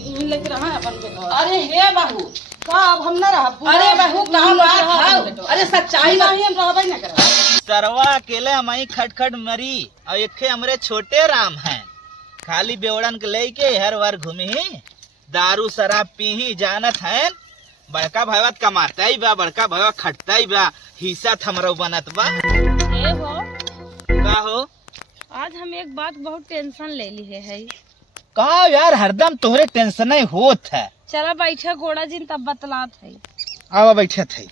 लेके रहा अपन बेटवा। अरे हे बहू, का अब हम ना रहा। अरे बहू कहाँ बात है? अरे सच्चाई नहीं हम रहबे ना करा। सरवा अकेले हमारी खटखट मरी और एक हमरे छोटे राम हैं। खाली बेवड़न के लेके हर वार घूमी ही, दारू शराब पी ही जानत हैं। बड़का भैया कमाता ही बा, बड़का भैया खटता ही बा, हिस्सा थमरो बनत बा। ए हो, का हो? आज हम एक बात बहुत टेंशन ले ली है। कहा यार हरदम तोहरे टेंशन ही होत है। चला बैठा गोड़ा जिन तब बतलात है। आवा बैठे थे।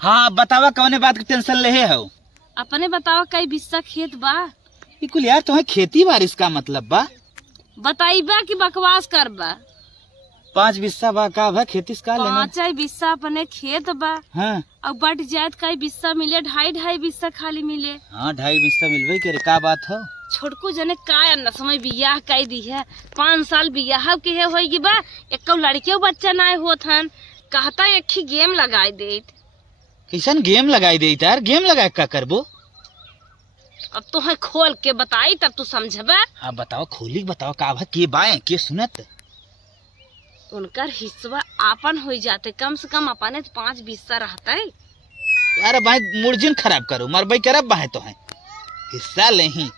हाँ बतावा कौने बात की टेंशन ले हो? अपने बतावा कई बिस्सा खेत बा? बिल्कुल यार, तुम्हें खेती बारिश का मतलब बा? बताइबा कि बकवास करबा? 5 बिस्सा बा का बा खेती का लेना? 5 बिस्सा अपने खेत बा। हाँ अब बट जायत कई बिस्सा मिले, 2.5 बिस्सा खाली मिले। हाँ 2.5 बिस्सा मिलवे करे का बात हो? छोटकू जने का न समय बियाह कई दी है। 5 साल बियाह के है होगी बा, एक लड़के बच्चा ना होत हन। कहता एक ही गेम लगाई दे। किसन गेम लगाई दे यार? गेम लगा का करबो? अब तुम्हें खोल के बताई तब तू समझबा। हाँ बताओ, खोली बताओ का बा, के बाए के सुनत? उनकर हिस्सा आपन हो जाते, कम से कम अपने 5 बिस्सा रहते। यार भाई मुर्जिन खराब करो, मरबई करब बाहे तो है हिस्सा नहीं।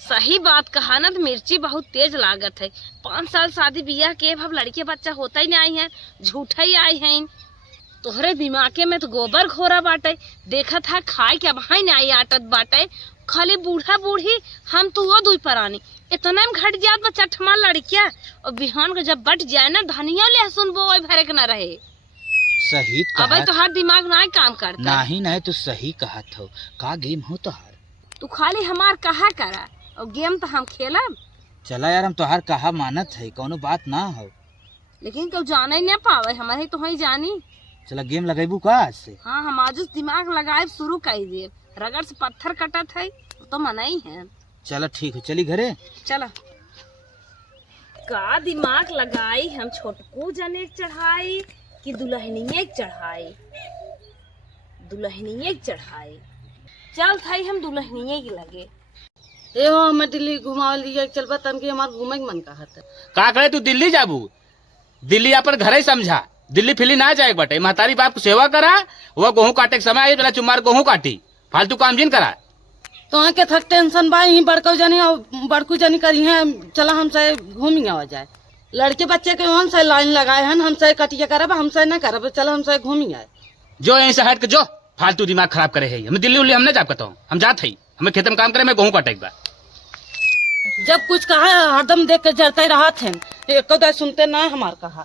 सही बात कहा ना, तो मिर्ची बहुत तेज लागत है। 5 साल शादी बियाह के अब लड़के बच्चा होता ही नहीं है, झूठा ही आई है। तोहरे दिमागे में तो गोबर घोरा बाटे। देखा था खाए के अब नहीं आटत बाटे। खाली बूढ़ा बूढ़ी हम तू वो दुई परानी इतना में घट जात बच्चा ठमा लड़किया। और बिहान को जब बट जाए ना, धनिया लहसुन बोए भरे के न रहे। सही अब तो हर दिमाग ना काम करता। नहीं तो सही कहा था। का गेम हो तो हर तू खाली हमार कहा करा और गेम तो हम खेलब। चला यार, हम तो हर कहा मानत है, कोनो बात ना हो। लेकिन कब जाना ही नहीं पावे, हमारे तो ही जानी। चला गेम लगेबू का आज से? हाँ हम आज दिमाग लगाए शुरू कर दिए। रगड़ से पत्थर कटत है तो मना ही है। चलो ठीक है, चली घरे। चला का दिमाग लगाई हम, छोटकू जने चढ़ाई कि दुल्हनिये चढ़ाई? दुल्हनिये चढ़ाई। चल थाई हम दुल्हनिये के लगे। ए हो हमें दिल्ली घुमा लिया चलबा तन के हमार घूमे के मन कहत है। का करे तू दिल्ली जाबू? दिल्ली अपन घर ही समझा, दिल्ली फिली ना जाए बटे। महतारी बाप को सेवा करा, वो गेहूं काटे के समय आई तो चुमार गेहूं काटी, फालतू काम जिन करा। तो के थक टेंशन बा ही बड़कू जानी और बड़कू जानी करी है। चला हमसे घूमी आवा जाए। लड़के बच्चे के वहाँ से लाइन लगाए हैं, हमसे कटिया करब, हमसे न करब। चला हमसे घूमी आए। जो यहीं से हट के जो फालतू दिमाग खराब करे है। हमें दिल्ली उल्ली हम नहीं जाब कहता हूँ, हम जात है। हमें खेत में काम करे, मैं गेहूं काटे एक बार। जब कुछ कहा हरदम देख के जरते रहा थे, एक तो सुनते ना हमार कहा।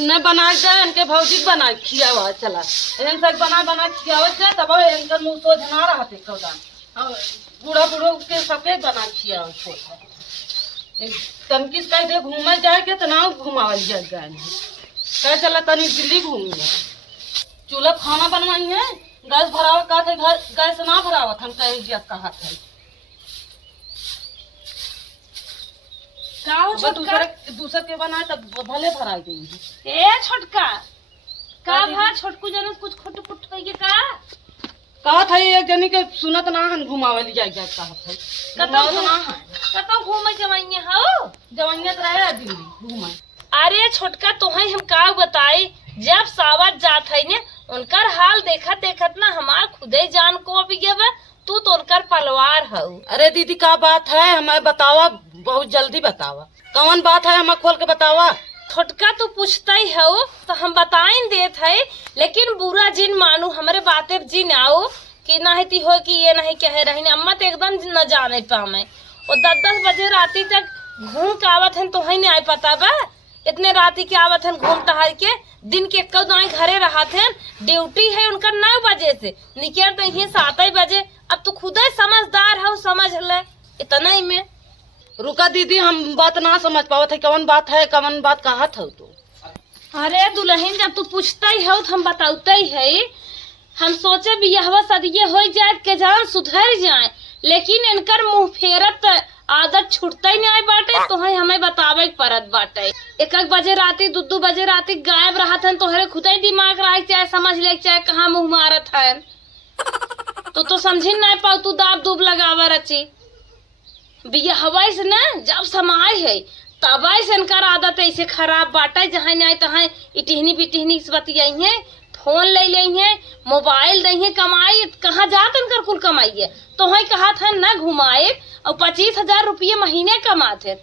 न बना जाए इनके भौजी बना खियावा। चला इनसे बना खियावा जाए, तब इनका मुँह सोझ ना रहा थे कौदान। बूढ़ा बूढ़ो के सबके बना खियावा छोटा। तनकिस कह दे घूमे जाए के तना घुमावल जाए कह चला तनी दिल्ली घूमी है। चूल्हा खाना बनवाई है, गैस भरावा का थे, घर गैस ना भरावा हम कह कहा थे। दूसरे के बनाए तब भले भरा गई। ए छोटका का भा छोटकू जने कुछ खुट पुट कइके का कहा था एक जनी के सुनत ना हन घुमावली जाए कहा था। कतो घूमे जवाइया हो? जवानियत रहे दिल्ली घूमे। अरे छोटका तोहे हम का बताई, जब सावत जात है ने उनकर हाल देखत देखत ना हमार खुदे जान को अभी गए। तू तो उनकर पलवार हो। अरे दीदी का बात है हमें बतावा, बहुत जल्दी बतावा। कौन बात है हमें खोल के बतावा। छोटका तू पूछता ही हो तो हम बताइन देत है, लेकिन बुरा जिन मानू हमारे बातें जिन आओ कि नहीं हो कि ये नहीं कह रही। अम्मा तो एकदम न जाने पावे। और 10-10 बजे राती तक घूम के आवत है तो नहीं आए पता बा। इतने राती के आवत है घूम टहल के, दिन के कई घरे रहा थे। ड्यूटी है उनका 9 बजे से, निकल तो यही 7 बजे। अब तू खुद ही समझदार हो, समझ ले इतना ही में। रुका दीदी हम बात ना समझ पावत है, कौन बात है कौन बात कहा था तू। अरे दुल्हन जब तू पूछता ही हो तो हम बताते ही है। हम सोचे बियाहवा सदिये हो जाए के जान सुधर जाए, लेकिन इनकर मुंह फेरत आदत छूटता ही नहीं बाटे। तो हमें बतावे परत बाटे। 1-1 बजे राती 2-2 बजे राती गायब रहा था। तोहरे खुद ही दिमाग रहा चाहे समझ ले चाहे कहाँ मुंह मारत है। तो समझी नहीं पाऊ, तू दाब दूब लगावा रची। बियाहवा से ना जब समय है तब से इनकर आदत ऐसे खराब बाटे, जहाँ नहीं तहाँ इटहनी बिटहनी से बतियाई है, फोन ले ली है, मोबाइल दही है, कमाई कहाँ जात इनकर कुल कमाई है। तो वही कहा था न घुमाए और 25,000 रुपये महीने कमाते,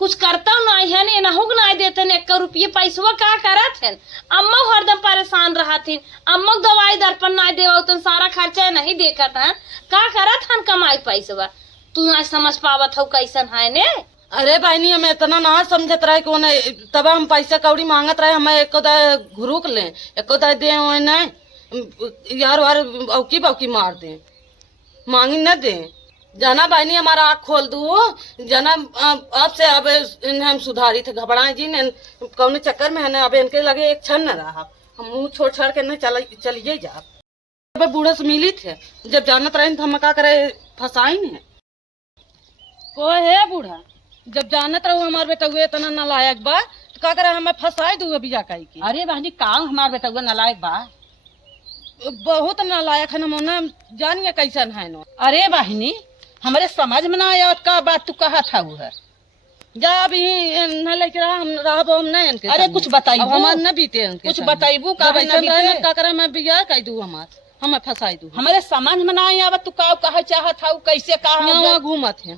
कुछ करता नहीं है, एनहू नहीं देते, 1 रुपये पैसवा का करत है। अम्मा हरदम परेशान रहा थी, अम्मा दवाई दर्पण नहीं देवा, सारा खर्चा नहीं देखत है, का करत हन कमाई पैसवा। तू ना समझ पावत हो कैसन है ने। अरे बहनी हम इतना ना समझत रहे कौन तब हम पैसा कौड़ी मांगत रहे, हमें एको दा घुरुक ले, एको दा दे नहीं यार वार औकी बौकी मार दे, मांगी न दे। जाना बहनी हमारा आँख खोल दू, जाना अब से अब हम सुधारी थे, घबराए जी ने कौन चक्कर में है ना, अब इनके लगे एक क्षण न रहा, हम मुँह छोड़ छाड़ के न चलिए जा। अब बूढ़े से मिली थे, जब जानत रहे तो हम का करे फंसाई ने। को है बूढ़ा, जब जानत रहो हमार बेटा हुए इतना नालायक बा तो का करे हमें फंसाई दू अभी जाकाई की। अरे बहनी काम हमार बेटा हुआ नालायक बा, बहुत नालायक है, हम जानिए कैसन है नो। अरे बहनी हमारे समझ में ना आया का बात तू कहा था वो है। जा अभी न लेके रहा, हम रहब हम नहीं इनके अरे संगे। कुछ बताइबू, अब हमार न बीते इनके कुछ संगे। बताइबू का जब ना ऐसन रहे बीते? न का करे मैं बिया कह दू हमार, हमें फंसाई दू। हमारे समझ में ना आया तू का कहा चाहत था, कैसे कहा यहाँ घूमत है,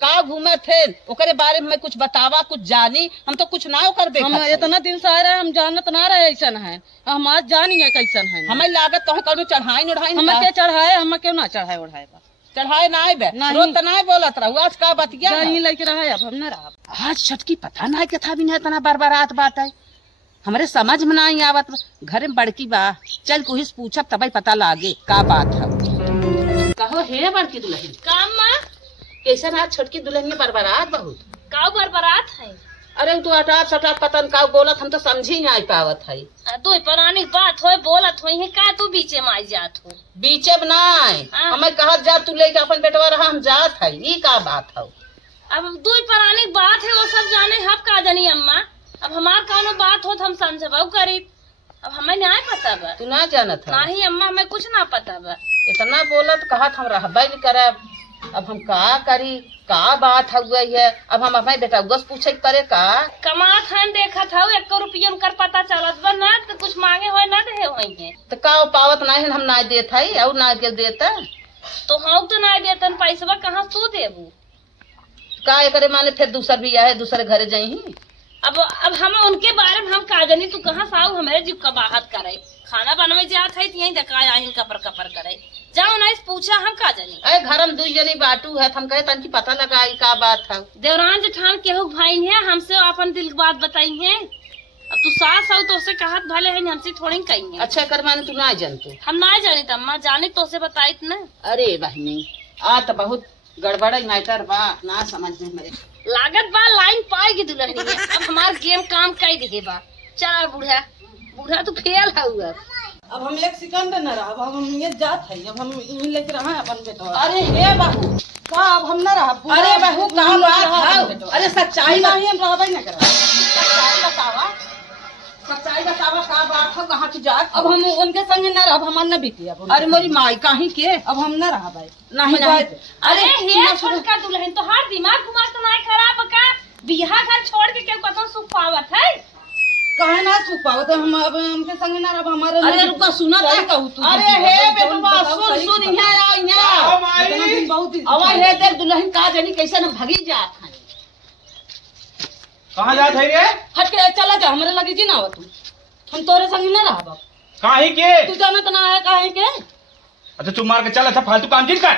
का घूमे थे, ओकरे बारे में कुछ बतावा, कुछ जानी, हम तो कुछ ना कर दे। हम इतना दिन से आ रहे हम जानत ना रहे ऐसन है, हम आज जानिए कैसन है। हमें लागत तो कभी चढ़ाई उड़ाई हमें के चढ़ाए, हमें क्यों ना चढ़ाए उड़ाए बा, चढ़ाए ना आए बे, नहीं। रोज तो ना बोलत रहू, आज का बतिया यहीं लेके रहा, अब हम न रहा। आज छटकी पता ना के था भी नहीं इतना बरबरात बात है, हमारे समझ में ना आवत। घर में बड़की बा, चल कुछ पूछब तब पता लागे का बात है। कहो हे बड़की दुल्हन, काम माँ कैसे ना छोटकी दुल्हन में बरबरात बहुत। का बरबरात है। अरे तू अटाप सटाप पतन का बोलत, हम तो समझी नहीं पावत है। दो पुरानी बात हो बोलत हो है, का तू बीचे में आई जात हो। बीचे में नहीं, हमें कहत जा तू लेके अपन बेटवा रहा, हम जात है, ये का बात है। अब दो पुरानी बात है, वो सब जाने हम का जानी अम्मा। अब हमार कौनो बात हो तो हम समझबऊ करी, अब हमें नहीं पता बा। तू ना जानत है नहीं अम्मा, हमें कुछ ना पता बा। इतना बोलत कहत हम रहबे नहीं करब, अब हम का करी, का बात हुई है। अब हम अपने बेटा गस पूछे करे का कमात हन देखत हो, 1 रुपया उनकर पता चलत बा ना, तो कुछ मांगे हो ना दे होई है, तो का पावत नहीं, हम ना देत है और ना के देता तो हम तो नहीं देतन पैसा, कहाँ तू देबू। का करे माने फिर दूसर भी है, दूसरे घरे जाई। अब हम उनके बारे में हम का जानी, तू कहाँ साऊ हमारे जीव का बाहत करे, खाना बनवे जात है यही देखा आहिन कपर कपर करे, जाओ ना पूछा हम का जानी। अरे घर में 2 जनी बाटू है, हम कहे तनकी पता लगाई का बात है। देवरान जेठान केहू भाई है, हमसे अपन दिल की बात बताई है। अब तू सास हो तो उससे कहत भले है, हमसे थोड़ी कही है। अच्छा कर माने तू ना जानते, हम ना जानी तम्मा, जानी तो से बताई ना। अरे बहनी आ तो बहुत गड़बड़ मैटर बा, ना समझ में मेरे लागत बा लाइन पाएगी दुल्हनी में। अब हमार गेम काम कई दिखे बा। चल बूढ़ा बूढ़ा तू फेल हुआ। अब हम एक सेकंड न रहा, अब हम ये जात है, अब हम यहीं लेके रहा अपन बेटा। अरे हे बहू, का अब हम न रहा। अरे बहू का बात है, अरे सच्चाई नहीं हम रहबे न करा। सच्चाई बतावा, सच्चाई बतावा का बात है, कहाँ की जात। अब हम उनके संग न रहा, हमार न बीती। अब अरे मोरी माई कहीं के, अब हम न रहा भाई, नहीं नहीं। अरे हे छोटका दुल्हन तो हर दिमाग घुमा तो नहीं खराब का, बियाह घर छोड़ के क्यों कतौ सुख पावत है। कहे ना सुख पावत है, हम अब उनके संग न रहा हमारे। अरे रुका सुना था, अरे हे बेटवा सुन सुन यहाँ यहाँ बहुत अब हे देख दुल्हन का जानी कैसे न भगी जात है। कहाँ जात है रे? हट के चला जा, हमारे लगी जी ना हो तू, हम तोरे संग न रहा बाप। काहे के? तू जानत ना है काहे के? अच्छा तू मार के चल, अच्छा फालतू काम जिन कर।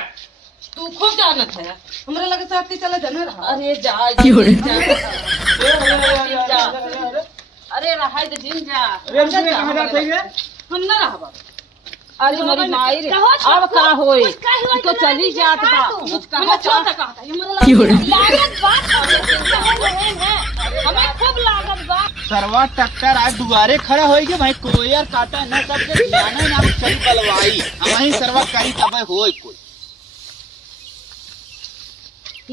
तू खूब जानत है, हमारे लगे साथ चला जा न रहा। अरे जा अरे रहा तो दिन जा, कहाँ जात है रे? हम न रहा बाप। अरे मोरी माई रे कहो छोटको, अब का होई, कुछ का हुआ तो चली जात बा, कुछ हमें कहा छोटा कहा था, हमारे लगे लागत बात हमें खूब लागत बा। सरवा ट्रैक्टर आज दुआरे खड़ा होएगी भाई, कोयर काटा न सबके जाने ना चल बलवाई, वही सरवा करी तब होए कोई।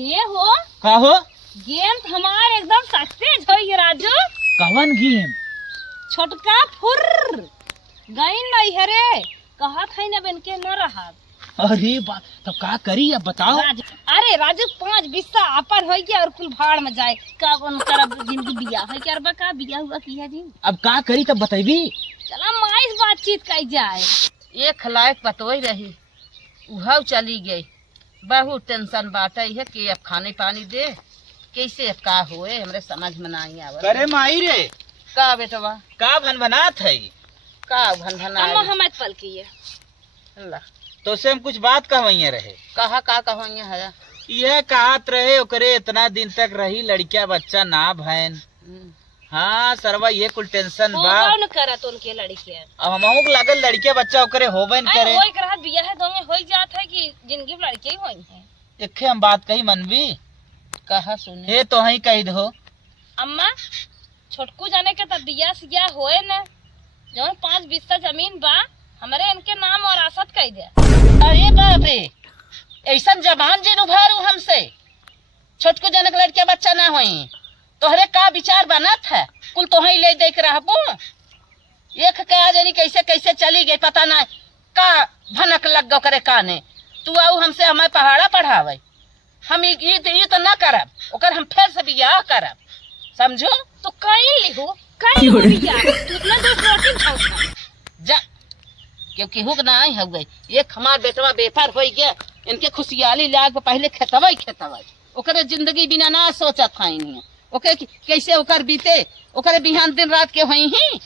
ये हो का हो? गेम हमार एकदम सक्सेस हो ये राजू। कवन गेम? छोटका फुर गई नहीं हरे, कहत है न बन के न रहा। अरे बा तब का करी अब बताओ। अरे राजू 5 बिस्सा अपन हो गया और कुल भाड़ में जाए का कौन करब जिंदगी बिया है क्या बा का बिया हुआ की है जी। अब का करी तब बतेबी। चला माइस बातचीत कई जाए। एक लायक पतोई रही उहाव चली गई। बहुत टेंशन बाटे है कि अब खाने पानी दे कैसे अब का होए हमरे समझ में नहीं आवत। करे माई रे का बेटवा का भनभनात है। का भनभना अम्मा हमें पल की है। अल्लाह तो से हम कुछ बात कहवैया रहे। कहा का कहोइया है। यह कहत रहे ओकरे इतना दिन तक रही लड़किया बच्चा ना भैन। हाँ सरवा ये कुल टेंशन बा। कौन करत उनके लड़के अब हमहू के लागल लड़के बच्चा ओकरे होबे न करे। होई करत बिया है दो में होई जात है कि जिंदगी में लड़के ही होई है। एखे हम बात कही मनवी कहा सुने हे तो ही कही दो। अम्मा छोटकू जाने के तब बिया सिया होए न जो 5 बिस्सा जमीन बा हमारे इनके नाम और आसत कह दे। अरे बाप रे ऐसा जबान जिन उभारू हमसे छोटको जनक लड़के बच्चा ना होई तोहरे का विचार बनत है कुल तो ही ले देख रहबो। एक कहा जानी कैसे कैसे चली गई पता ना का भनक लग गो करे काने। तू आऊ हमसे हमें पहाड़ा पढ़ावे हम ये तो ना करब ओकर हम फिर से बियाह करब समझो। तो कहीं लिहू कहीं बिया तू इतना दोस्त रोटी खाओ जा क्योंकि हुक ना आई हो गई एक हमार बेटवा बेफर हो गया इनके खुशहाली लाग पहले खेतवा ओकरे जिंदगी बिना ना सोचत खाई नहीं ओके कैसे ओकर बीते ओकरे बिहान दिन रात के होई ही